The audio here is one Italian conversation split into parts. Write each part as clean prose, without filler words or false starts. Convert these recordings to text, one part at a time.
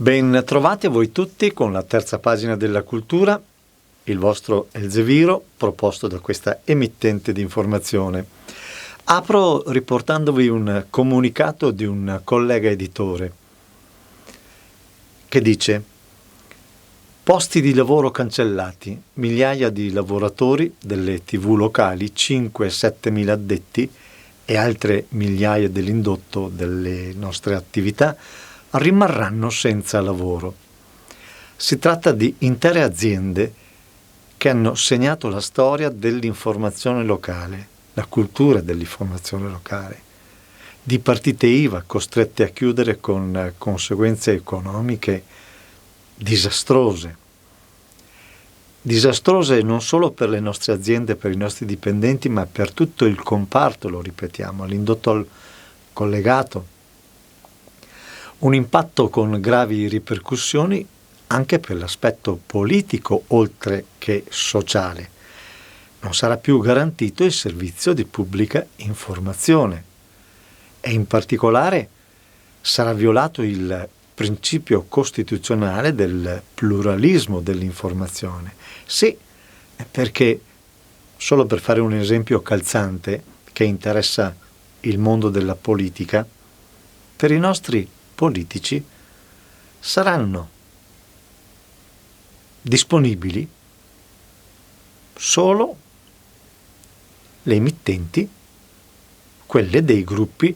Ben trovati a voi tutti con la terza pagina della cultura, il vostro Elzeviro proposto da questa emittente di informazione. Apro riportandovi un comunicato di un collega editore che dice: posti di lavoro cancellati, migliaia di lavoratori delle TV locali, 5-7 mila addetti e altre migliaia dell'indotto delle nostre attività rimarranno senza lavoro. Si tratta di intere aziende che hanno segnato la storia dell'informazione locale, la cultura dell'informazione locale, di partite IVA costrette a chiudere con conseguenze economiche disastrose. Disastrose non solo per le nostre aziende, per i nostri dipendenti, ma per tutto il comparto, lo ripetiamo, l'indotto collegato. Un impatto con gravi ripercussioni anche per l'aspetto politico, oltre che sociale. Non sarà più garantito il servizio di pubblica informazione e in particolare sarà violato il principio costituzionale del pluralismo dell'informazione. Sì, perché, solo per fare un esempio calzante che interessa il mondo della politica, per i nostri politici saranno disponibili solo le emittenti, quelle dei gruppi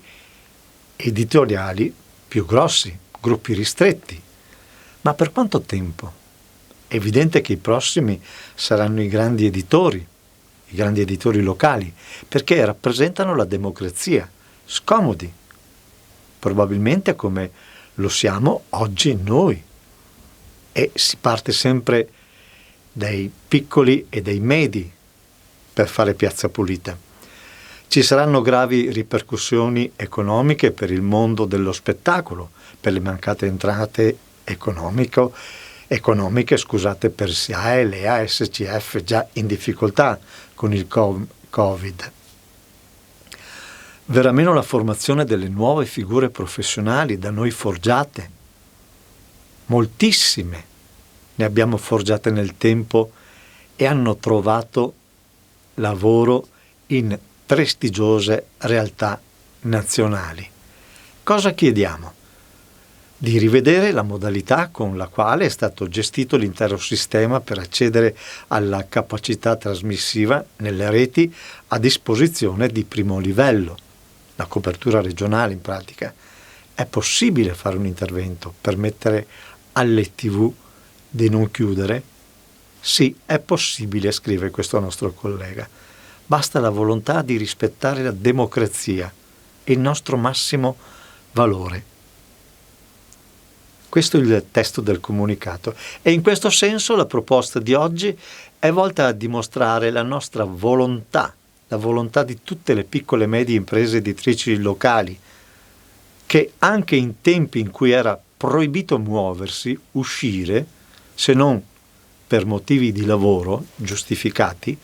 editoriali più grossi, gruppi ristretti. Ma per quanto tempo? È evidente che i prossimi saranno i grandi editori locali, perché rappresentano la democrazia, scomodi, probabilmente come lo siamo oggi noi. E si parte sempre dai piccoli e dai medi per fare piazza pulita. Ci saranno gravi ripercussioni economiche per il mondo dello spettacolo, per le mancate entrate economiche, per SIAE, LEA, SCF già in difficoltà con il Covid. Verrà meno la formazione delle nuove figure professionali da noi forgiate. Moltissime ne abbiamo forgiate nel tempo e hanno trovato lavoro in prestigiose realtà nazionali. Cosa chiediamo? Di rivedere la modalità con la quale è stato gestito l'intero sistema per accedere alla capacità trasmissiva nelle reti a disposizione di primo livello, la copertura regionale in pratica. È possibile fare un intervento, permettere alle TV di non chiudere? Sì, è possibile, scrive questo nostro collega. Basta la volontà di rispettare la democrazia, il nostro massimo valore. Questo è il testo del comunicato e in questo senso la proposta di oggi è volta a dimostrare la nostra volontà, la volontà di tutte le piccole e medie imprese editrici locali, che anche in tempi in cui era proibito muoversi, uscire, se non per motivi di lavoro giustificati,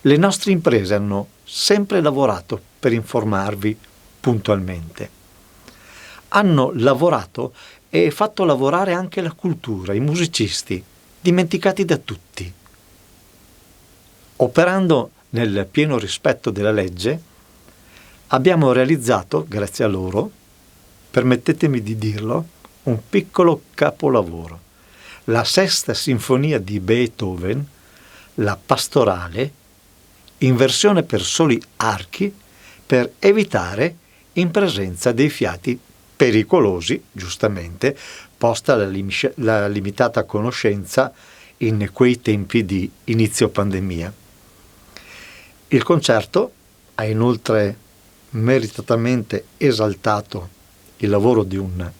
le nostre imprese hanno sempre lavorato per informarvi puntualmente. Hanno lavorato e fatto lavorare anche la cultura, i musicisti, dimenticati da tutti. Operando nel pieno rispetto della legge, abbiamo realizzato, grazie a loro, permettetemi di dirlo, un piccolo capolavoro. La Sesta Sinfonia di Beethoven, la Pastorale, in versione per soli archi, per evitare in presenza dei fiati pericolosi, giustamente, posta la limitata conoscenza in quei tempi di inizio pandemia. Il concerto ha inoltre meritatamente esaltato il lavoro di un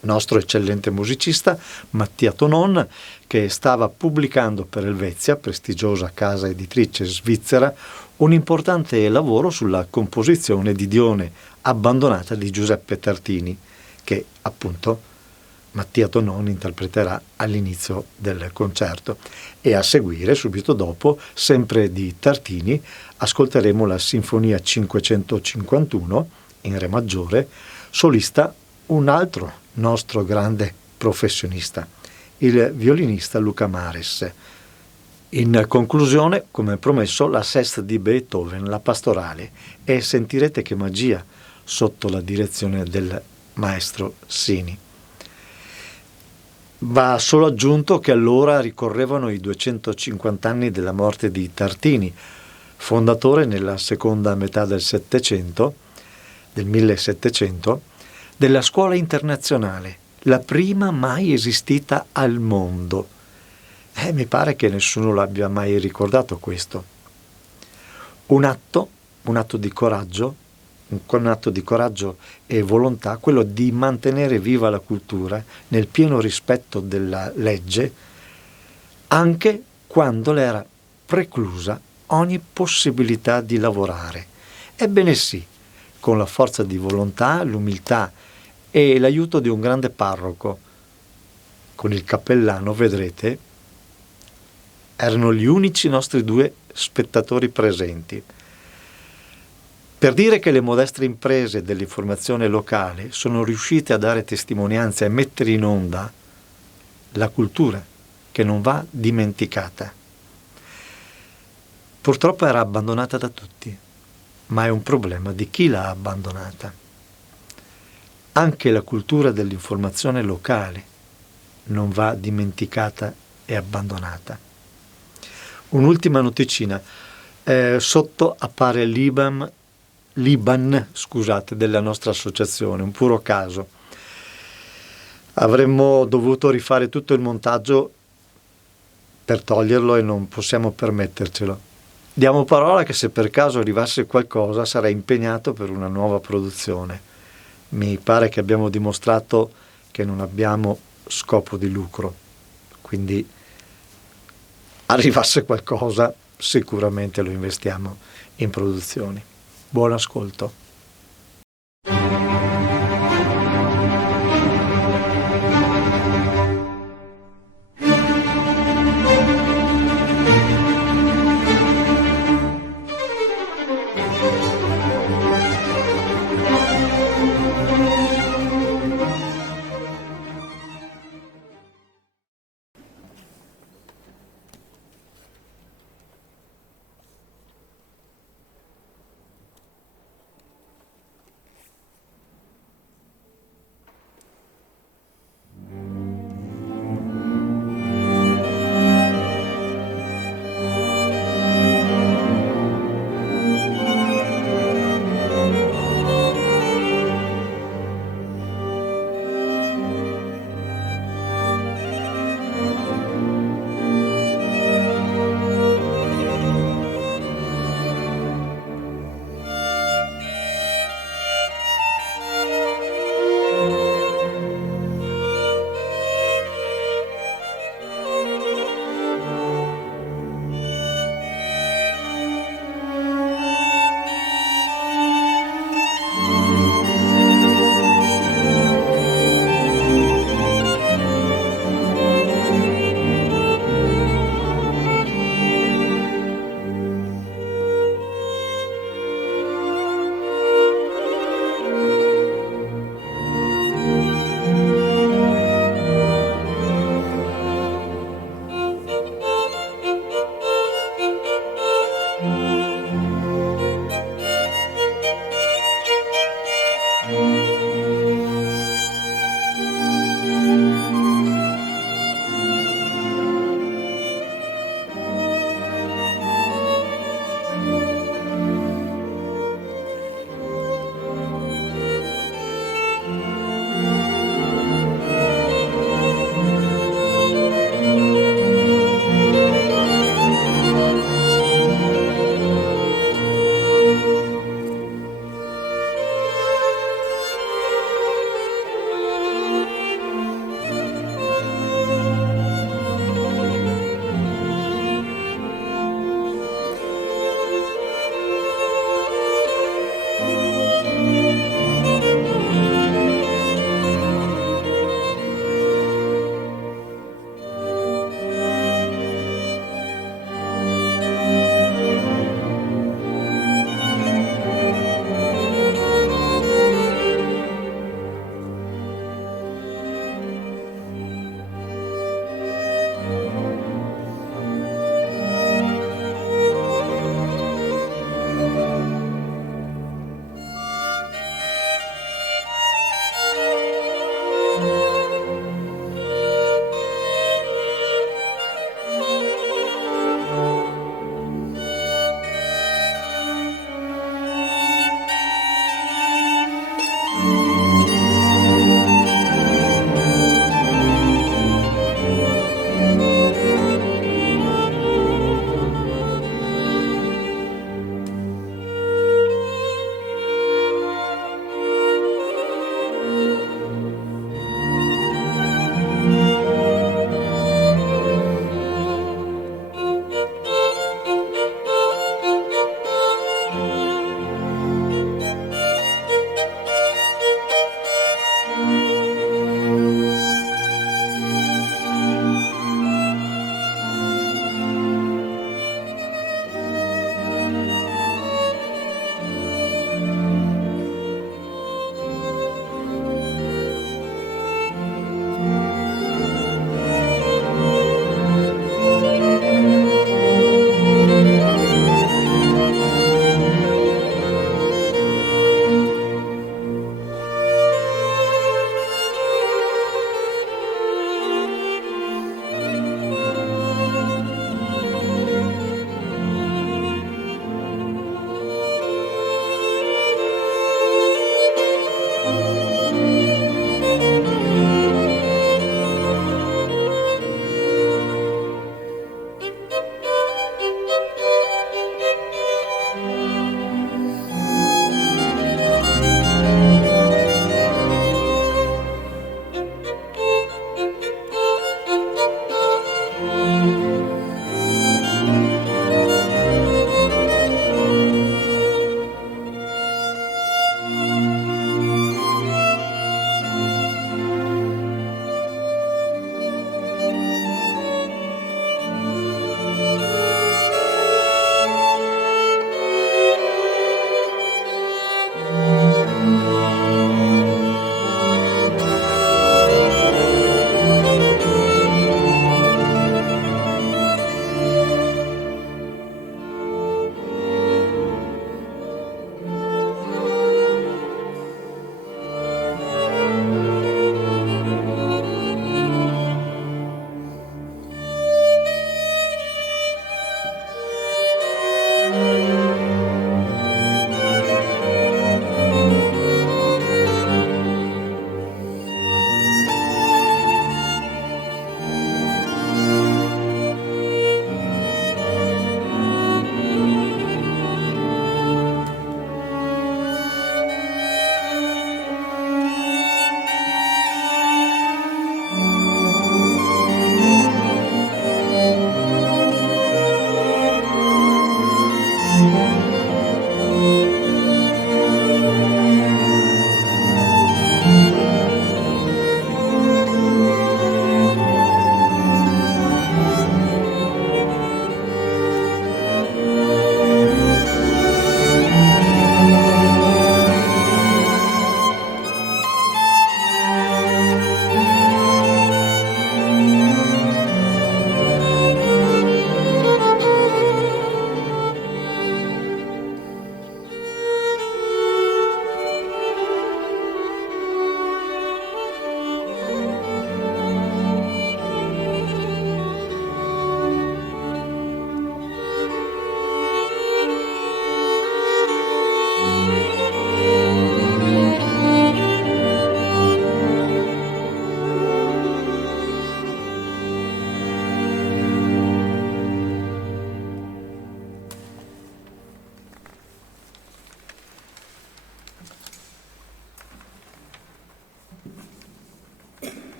nostro eccellente musicista, Mattia Tonon, che stava pubblicando per Helvetia, prestigiosa casa editrice svizzera, un importante lavoro sulla composizione di Dione abbandonata di Giuseppe Tartini, che appunto Mattia Tonon interpreterà all'inizio del concerto. E a seguire, subito dopo, sempre di Tartini, ascolteremo la Sinfonia 551 in Re maggiore, solista un altro nostro grande professionista, il violinista Luca Mares. In conclusione, come promesso, la Sesta di Beethoven, la pastorale, e sentirete che magia sotto la direzione del maestro Sini. Va solo aggiunto che allora ricorrevano i 250 anni della morte di Tartini, fondatore nella seconda metà del del 1700, della scuola internazionale, la prima mai esistita al mondo. Mi pare che nessuno l'abbia mai ricordato questo. Un atto di coraggio, un atto di coraggio e volontà, quello di mantenere viva la cultura nel pieno rispetto della legge, anche quando le era preclusa ogni possibilità di lavorare. Ebbene sì, con la forza di volontà, l'umiltà e l'aiuto di un grande parroco. Con il cappellano, vedrete, erano gli unici nostri due spettatori presenti. Per dire che le modeste imprese dell'informazione locale sono riuscite a dare testimonianza e mettere in onda la cultura, che non va dimenticata. Purtroppo era abbandonata da tutti, ma è un problema di chi l'ha abbandonata. Anche la cultura dell'informazione locale non va dimenticata e abbandonata. Un'ultima noticina. Sotto appare l'Iban, della nostra associazione, un puro caso. Avremmo dovuto rifare tutto il montaggio per toglierlo e non possiamo permettercelo. Diamo parola che se per caso arrivasse qualcosa sarei impegnato per una nuova produzione. Mi pare che abbiamo dimostrato che non abbiamo scopo di lucro, quindi arrivasse qualcosa sicuramente lo investiamo in produzioni. Buon ascolto.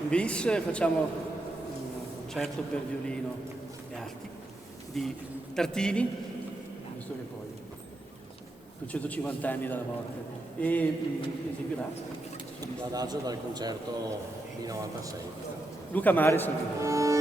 In bis facciamo un concerto per violino e arti di Tartini, visto che poi 250 anni dalla morte, e grazie. L'adagio dal concerto di 96. Luca Mare Salvini.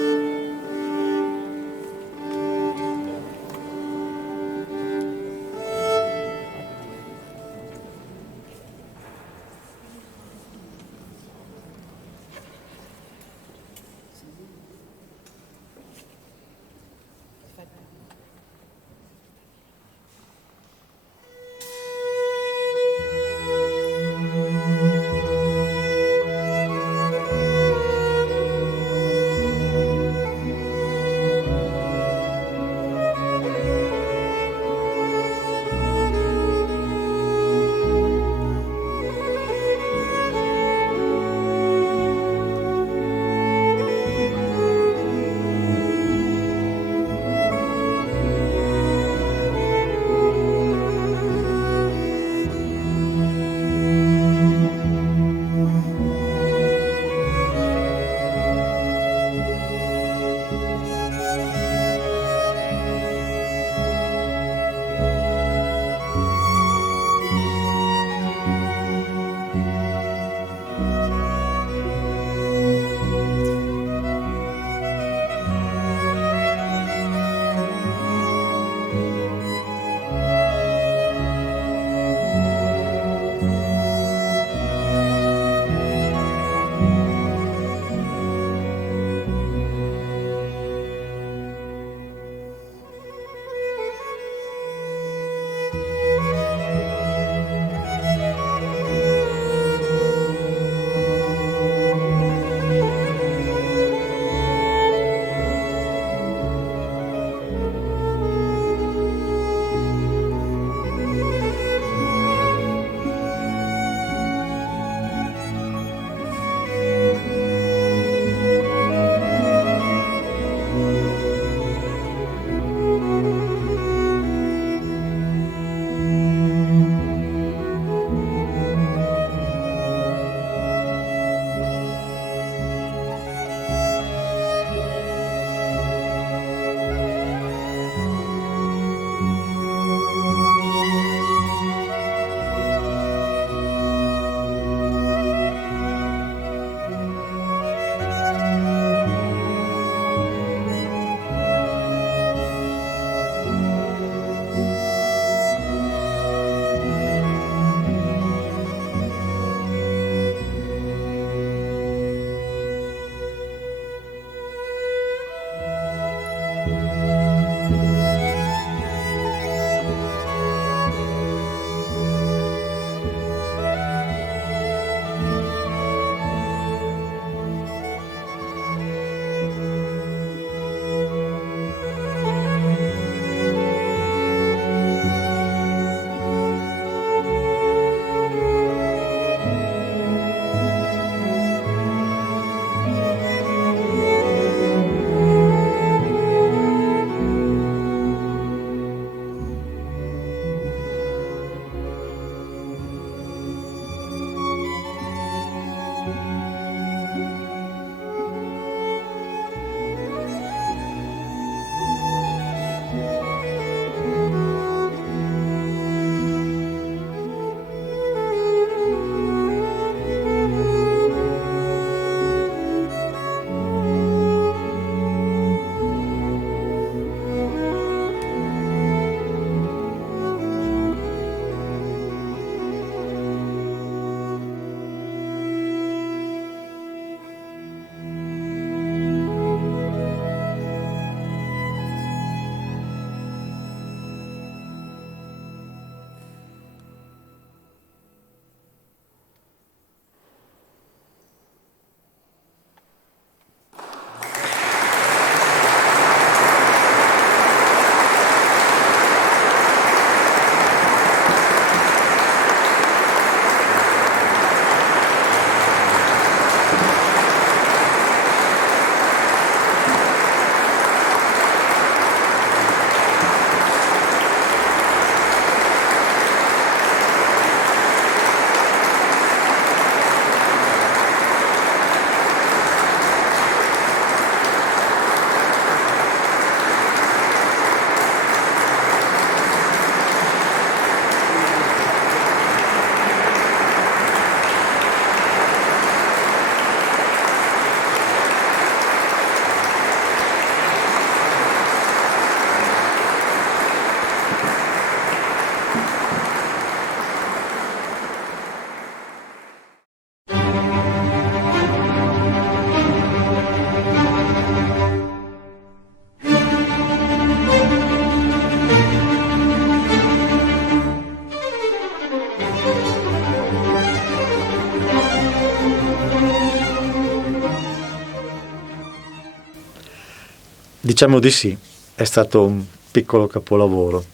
Diciamo di sì, è stato un piccolo capolavoro.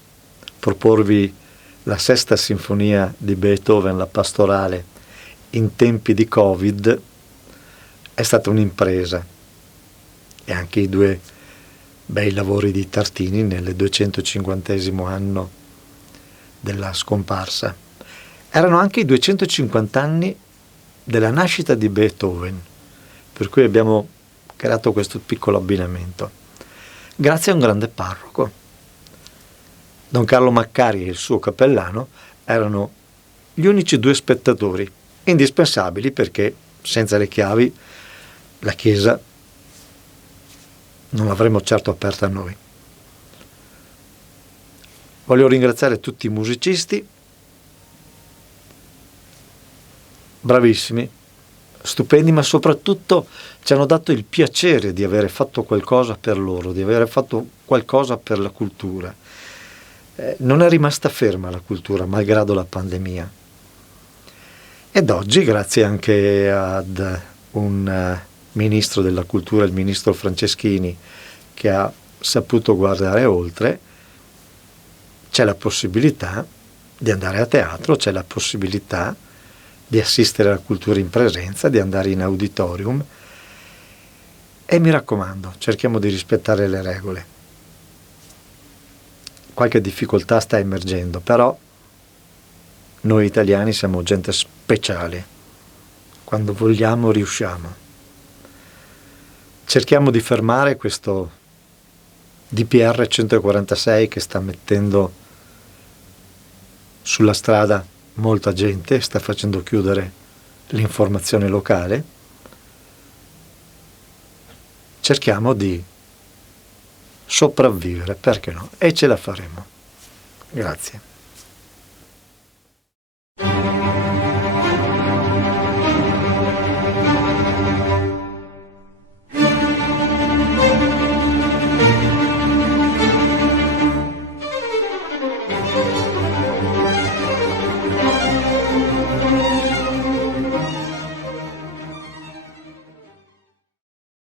Proporvi la sesta sinfonia di Beethoven, la pastorale, in tempi di Covid è stata un'impresa. E anche i due bei lavori di Tartini nel 250° anno della scomparsa. Erano anche i 250 anni della nascita di Beethoven, per cui abbiamo creato questo piccolo abbinamento. Grazie a un grande parroco. Don Carlo Maccari e il suo cappellano erano gli unici due spettatori, indispensabili perché senza le chiavi la chiesa non l'avremmo certo aperta a noi. Voglio ringraziare tutti i musicisti, bravissimi, stupendi, ma soprattutto ci hanno dato il piacere di avere fatto qualcosa per loro, di avere fatto qualcosa per la cultura. Non è rimasta ferma la cultura, malgrado la pandemia. Ed oggi, grazie anche ad un ministro della cultura, il ministro Franceschini, che ha saputo guardare oltre, c'è la possibilità di andare a teatro, c'è la possibilità di assistere alla cultura in presenza, di andare in auditorium, e mi raccomando, cerchiamo di rispettare le regole. Qualche difficoltà sta emergendo, però noi italiani siamo gente speciale. Quando vogliamo riusciamo. Cerchiamo di fermare questo DPR 146 che sta mettendo sulla strada molta gente, sta facendo chiudere l'informazione locale. Cerchiamo di sopravvivere, perché no? E ce la faremo. Grazie.